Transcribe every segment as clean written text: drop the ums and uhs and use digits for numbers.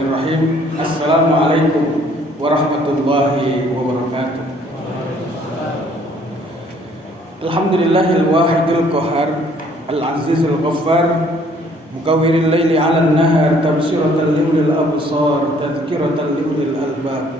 Bismillahirrahmanirrahim. Assalamualaikum warahmatullahi wabarakatuh. Alhamdulillahil wahidil qahhar, al-azizil ghaffar, mukawwiril laili 'alan nahar, tabsiratan liulil absar, tadhkiratan liulil albab.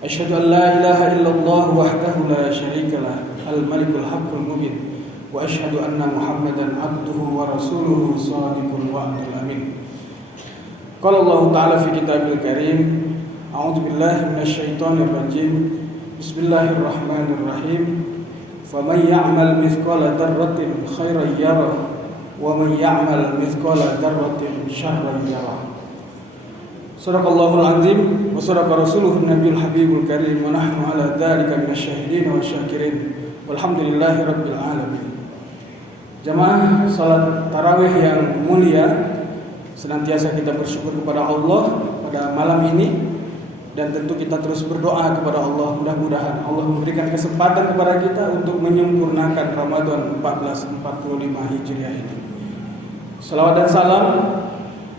Asyhadu an la ilaha illallah wahdahu la syarikalah, al-malikul haqqul mubin. Wa asyhadu anna Muhammadan abduhu wa rasuluhu shadiqul wa'dil amin. Qala Allah Ta'ala fi kitabil karim, a'udzu billahi minasy syaithanir rajim. Bismillahirrahmanirrahim. Faman ya'mal mithqala dzarratin khairan yarah wa man ya'mal mithqala dzarratin syarran yarah. Shadaqallahul azim wa shadaqa rasuluhun nabiyul habibul karim wa nahnu ala dzalika minasyahidin wa syakirin. Walhamdulillahi rabbil alamin. Jamaah salat tarawih yang mulia, senantiasa kita bersyukur kepada Allah pada malam ini, dan tentu kita terus berdoa kepada Allah, mudah-mudahan Allah memberikan kesempatan kepada kita untuk menyempurnakan Ramadan 1445 Hijriah ini. Salawat dan salam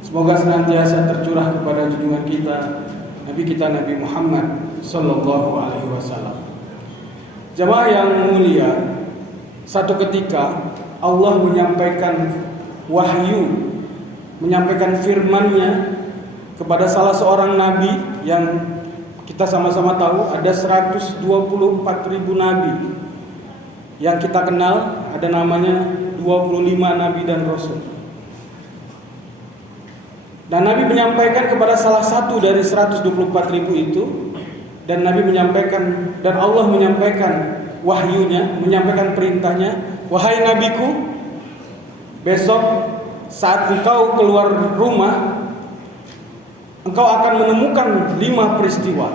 semoga senantiasa tercurah kepada junjungan kita, Nabi Muhammad sallallahu alaihi wasallam. Jamaah yang mulia, satu ketika Allah menyampaikan wahyu, menyampaikan firman-Nya kepada salah seorang nabi yang kita sama-sama tahu ada 124.000 nabi yang kita kenal, ada namanya 25 nabi dan rasul. Dan Nabi menyampaikan kepada salah satu dari 124.000 itu, dan Nabi menyampaikan, dan Allah menyampaikan wahyunya, menyampaikan perintahnya, wahai nabiku, besok saat engkau keluar rumah, engkau akan menemukan 5 peristiwa.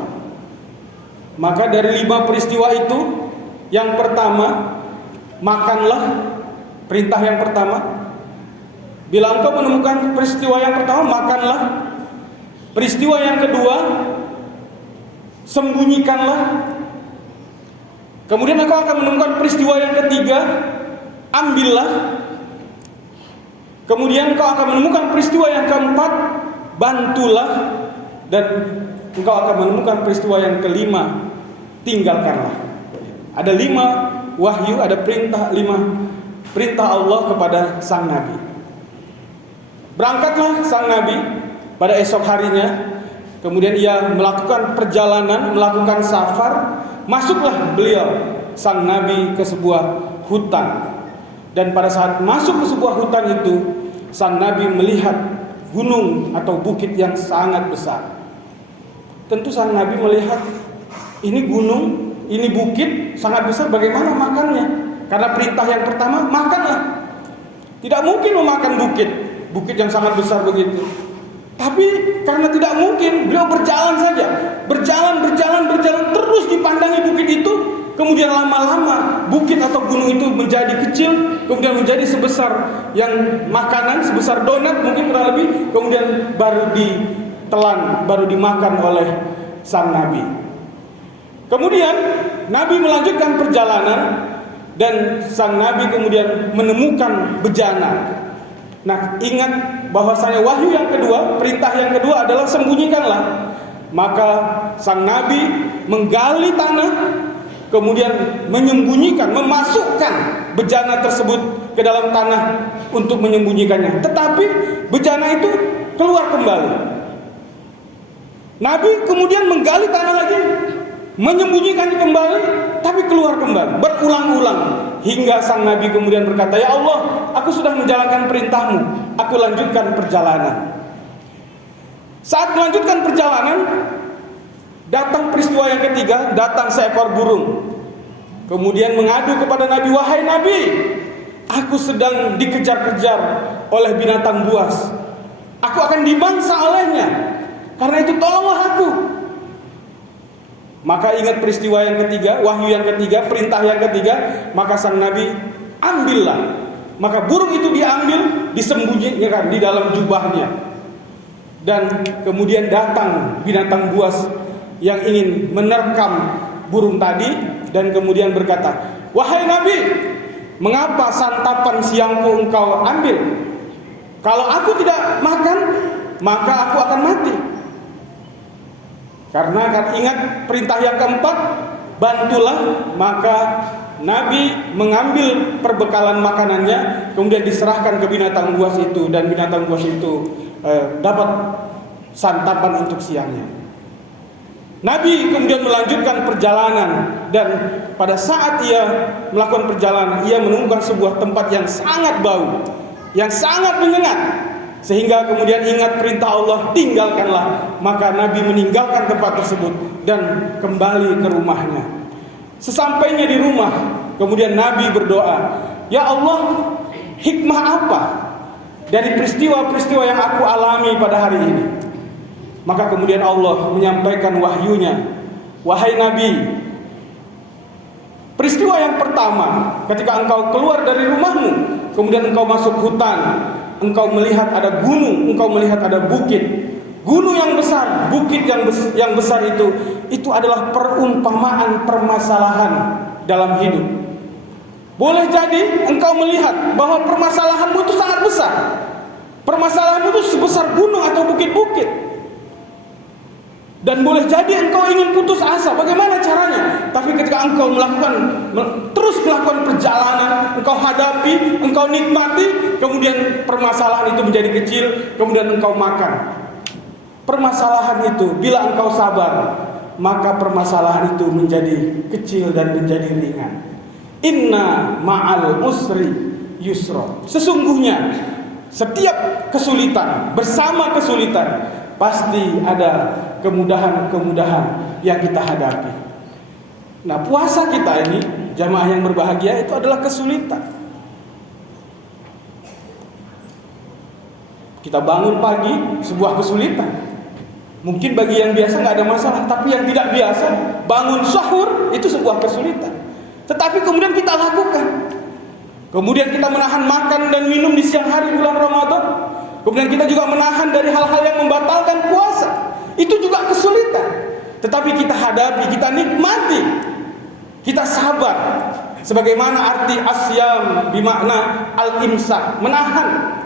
Maka dari 5 peristiwa itu, yang pertama, makanlah. Perintah yang pertama, bila engkau menemukan peristiwa yang pertama, makanlah. Peristiwa yang kedua, sembunyikanlah. Kemudian engkau akan menemukan peristiwa yang ketiga, ambillah. Kemudian engkau akan menemukan peristiwa yang keempat, bantulah. Dan engkau akan menemukan peristiwa yang kelima, tinggalkanlah. Ada 5 wahyu, ada perintah, 5 perintah Allah kepada sang Nabi. Berangkatlah sang Nabi pada esok harinya. Kemudian ia melakukan perjalanan, melakukan safar. Masuklah beliau, sang Nabi, ke sebuah hutan. Dan pada saat masuk ke sebuah hutan itu, sang Nabi melihat gunung atau bukit yang sangat besar. Tentu sang Nabi melihat, ini gunung, ini bukit sangat besar, bagaimana makannya? Karena perintah yang pertama, makanlah. Tidak mungkin memakan bukit yang sangat besar begitu. Tapi karena tidak mungkin, beliau berjalan saja, berjalan terus dipandangi bukit itu. Kemudian lama-lama bukit atau gunung itu menjadi kecil, kemudian menjadi sebesar yang makanan, sebesar donat mungkin kurang lebih. Kemudian baru ditelan, baru dimakan oleh sang Nabi. Kemudian Nabi melanjutkan perjalanan, dan sang Nabi kemudian menemukan bejana. Nah, ingat bahwasanya wahyu yang kedua, perintah yang kedua adalah sembunyikanlah. Maka sang Nabi menggali tanah, kemudian menyembunyikan, memasukkan bejana tersebut ke dalam tanah untuk menyembunyikannya. Tetapi bejana itu keluar kembali. Nabi kemudian menggali tanah lagi, menyembunyikannya kembali, tapi keluar kembali, berulang-ulang. Hingga sang Nabi kemudian berkata, ya Allah, aku sudah menjalankan perintahmu, aku lanjutkan perjalanan. Saat melanjutkan perjalanan, datang peristiwa yang ketiga, datang seekor burung. Kemudian mengadu kepada Nabi, wahai Nabi, aku sedang dikejar-kejar oleh binatang buas. Aku akan dimangsa olehnya. Karena itu tolonglah aku. Maka ingat peristiwa yang ketiga, wahyu yang ketiga, perintah yang ketiga. Maka sang Nabi, ambillah. Maka burung itu diambil, disembunyikan di dalam jubahnya. Dan kemudian datang binatang buas yang ingin menerkam burung tadi, dan kemudian berkata, wahai Nabi, mengapa santapan siangku engkau ambil? Kalau aku tidak makan, maka aku akan mati. Karena ingat perintah yang keempat, bantulah, maka Nabi mengambil perbekalan makanannya, kemudian diserahkan ke binatang buas itu, dan binatang buas itu dapat santapan untuk siangnya. Nabi kemudian melanjutkan perjalanan, dan pada saat ia melakukan perjalanan, ia menemukan sebuah tempat yang sangat bau, yang sangat menyengat, sehingga kemudian ingat perintah Allah, tinggalkanlah. Maka Nabi meninggalkan tempat tersebut dan kembali ke rumahnya. Sesampainya di rumah, kemudian Nabi berdoa, "Ya Allah, hikmah apa dari peristiwa-peristiwa yang aku alami pada hari ini?" Maka kemudian Allah menyampaikan wahyunya, "Wahai Nabi, peristiwa yang pertama, ketika engkau keluar dari rumahmu, kemudian engkau masuk hutan, engkau melihat ada gunung, engkau melihat ada bukit. Gunung yang besar, bukit yang besar itu adalah perumpamaan permasalahan dalam hidup. Boleh jadi engkau melihat bahwa permasalahanmu itu sangat besar. Permasalahanmu itu sebesar gunung atau bukit-bukit. Dan boleh jadi engkau ingin putus asa. Bagaimana caranya? Tapi ketika engkau terus melakukan perjalanan, engkau hadapi, engkau nikmati, kemudian permasalahan itu menjadi kecil, kemudian engkau makan. Permasalahan itu, bila engkau sabar, maka permasalahan itu menjadi kecil dan menjadi ringan. Inna ma'al usri yusra. Sesungguhnya setiap kesulitan, bersama kesulitan, pasti ada kemudahan-kemudahan yang kita hadapi. Nah, puasa kita ini, jamaah yang berbahagia, itu adalah kesulitan. Kita bangun pagi, sebuah kesulitan. Mungkin bagi yang biasa nggak ada masalah, tapi yang tidak biasa, bangun sahur itu sebuah kesulitan. Tetapi kemudian kita lakukan. Kemudian kita menahan makan dan minum di siang hari bulan Ramadan. Kemudian kita juga menahan dari hal-hal yang membatalkan puasa. Itu juga kesulitan. Tetapi kita hadapi, kita nikmati, kita sabar. Sebagaimana arti asyam bimakna al-imsak, menahan.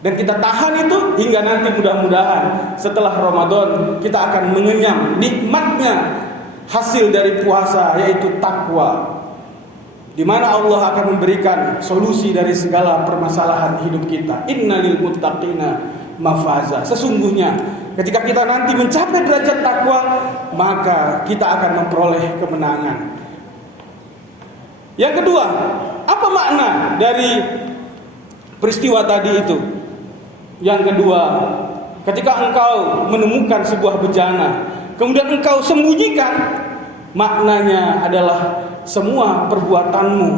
Dan kita tahan itu hingga nanti mudah-mudahan setelah Ramadan kita akan mengenyam nikmatnya hasil dari puasa, yaitu takwa, di mana Allah akan memberikan solusi dari segala permasalahan hidup kita. Innalil muttaqina mafaza. Sesungguhnya ketika kita nanti mencapai derajat takwa, maka kita akan memperoleh kemenangan. Yang kedua, apa makna dari peristiwa tadi itu? Yang kedua, ketika engkau menemukan sebuah bencana, kemudian engkau sembunyikan, maknanya adalah semua perbuatanmu,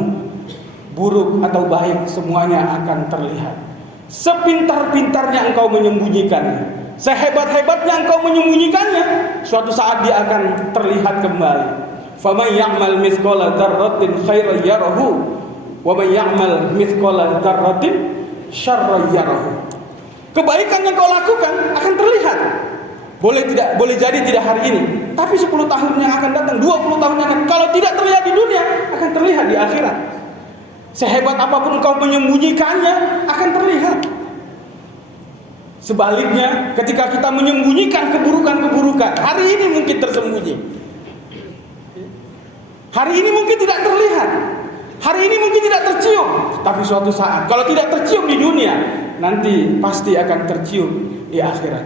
buruk atau baik, semuanya akan terlihat. Sepintar-pintarnya engkau menyembunyikannya, sehebat-hebatnya engkau menyembunyikannya, suatu saat dia akan terlihat kembali. Faman ya'mal mithqala dzarratin khairan yarahu, wa man ya'mal mithqala dzarratin syarran yarahu. Kebaikan yang kau lakukan akan terlihat. Boleh jadi tidak hari ini, tapi 10 tahun yang akan datang, 20 tahun yang akan, kalau tidak terlihat di dunia, akan terlihat di akhirat. Sehebat apapun engkau menyembunyikannya, akan terlihat. Sebaliknya, ketika kita menyembunyikan keburukan-keburukan, hari ini mungkin tersembunyi, hari ini mungkin tidak terlihat, hari ini mungkin tidak tercium, tapi suatu saat, kalau tidak tercium di dunia, nanti pasti akan tercium di akhirat.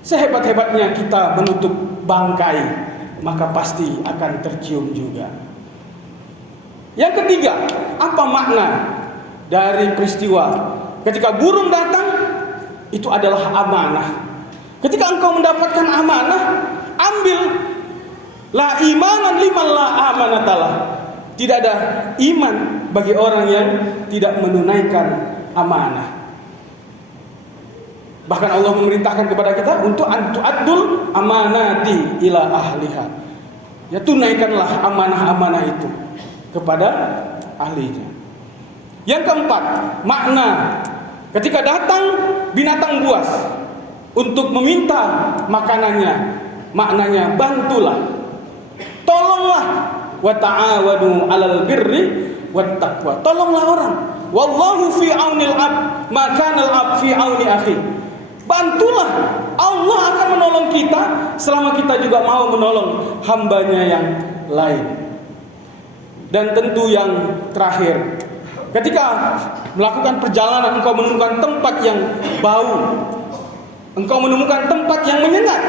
Sehebat-hebatnya kita menutup bangkai, maka pasti akan tercium juga. Yang ketiga, apa makna dari peristiwa ketika burung datang? Itu adalah amanah. Ketika engkau mendapatkan amanah, ambil. La imanan liman la amanatalah. Tidak ada iman bagi orang yang tidak menunaikan amanah. Bahkan Allah memerintahkan kepada kita untuk antu'addul amanati ila ahliha. Ya, tunaikanlah amanah-amanah itu kepada ahlinya. Yang keempat, makna ketika datang binatang buas untuk meminta makanannya, maknanya bantulah, tolonglah, wa ta'awadu 'alal birri wat taqwa. Tolonglah orang. Wallahu fi aunil 'abd, ma kana al-'abd fi auni akhi. Bantulah Allah akan menolong kita selama kita juga mau menolong hambanya yang lain. Dan tentu yang terakhir, ketika melakukan perjalanan engkau menemukan tempat yang bau, engkau menemukan tempat yang menyengat,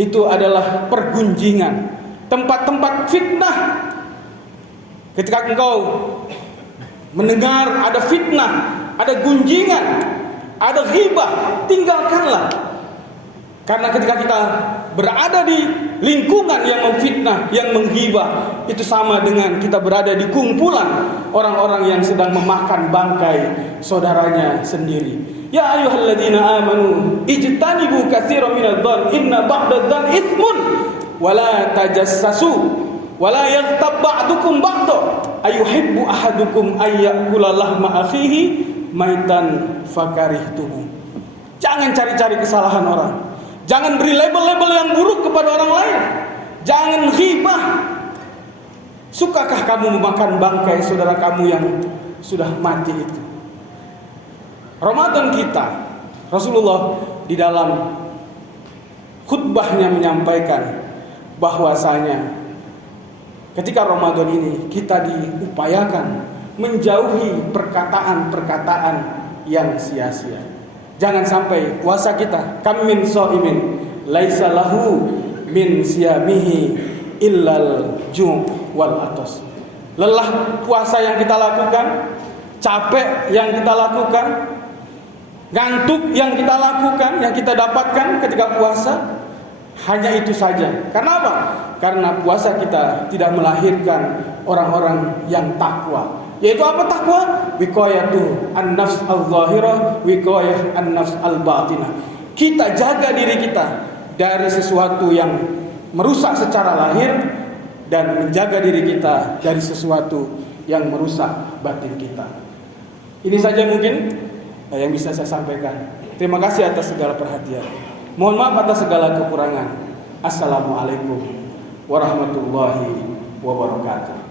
itu adalah pergunjingan, tempat-tempat fitnah. Ketika engkau mendengar ada fitnah, ada gunjingan, ada ghibah, tinggalkanlah. Karena ketika kita berada di lingkungan yang memfitnah, yang menghibah, itu sama dengan kita berada di kumpulan orang-orang yang sedang memakan bangkai saudaranya sendiri. Ya ayyuhalladzina amanu ijtanibu katsiran minadh-dhann inna ba'dadh-dhann itsmun wa la tajassasu wa la yaghtab ba'dukum ba'dha ayuhibbu ahadukum ayyakula lahma akhihi maitan fakarihtumu. Jangan cari-cari kesalahan orang. Jangan beri label-label yang buruk kepada orang lain. Jangan ghibah. Sukakah kamu memakan bangkai saudara kamu yang sudah mati itu? Ramadan kita, Rasulullah di dalam khutbahnya menyampaikan bahwasanya ketika Ramadan ini kita diupayakan menjauhi perkataan-perkataan yang sia-sia. Jangan sampai puasa kita, kam min shaimin laisa lahu min siyamihi illal ju' wal atas. Lelah puasa yang kita lakukan, capek yang kita lakukan, ngantuk yang kita lakukan, yang kita dapatkan ketika puasa, hanya itu saja. Karena apa? Karena puasa kita tidak melahirkan orang-orang yang takwa. Yaitu apa takwa? Wiqayatu an-nafs al-zahirah, wiqayah an-nafs al-batinah. Kita jaga diri kita dari sesuatu yang merusak secara lahir dan menjaga diri kita dari sesuatu yang merusak batin kita. Ini saja mungkin yang bisa saya sampaikan. Terima kasih atas segala perhatian. Mohon maaf atas segala kekurangan. Assalamualaikum warahmatullahi wabarakatuh.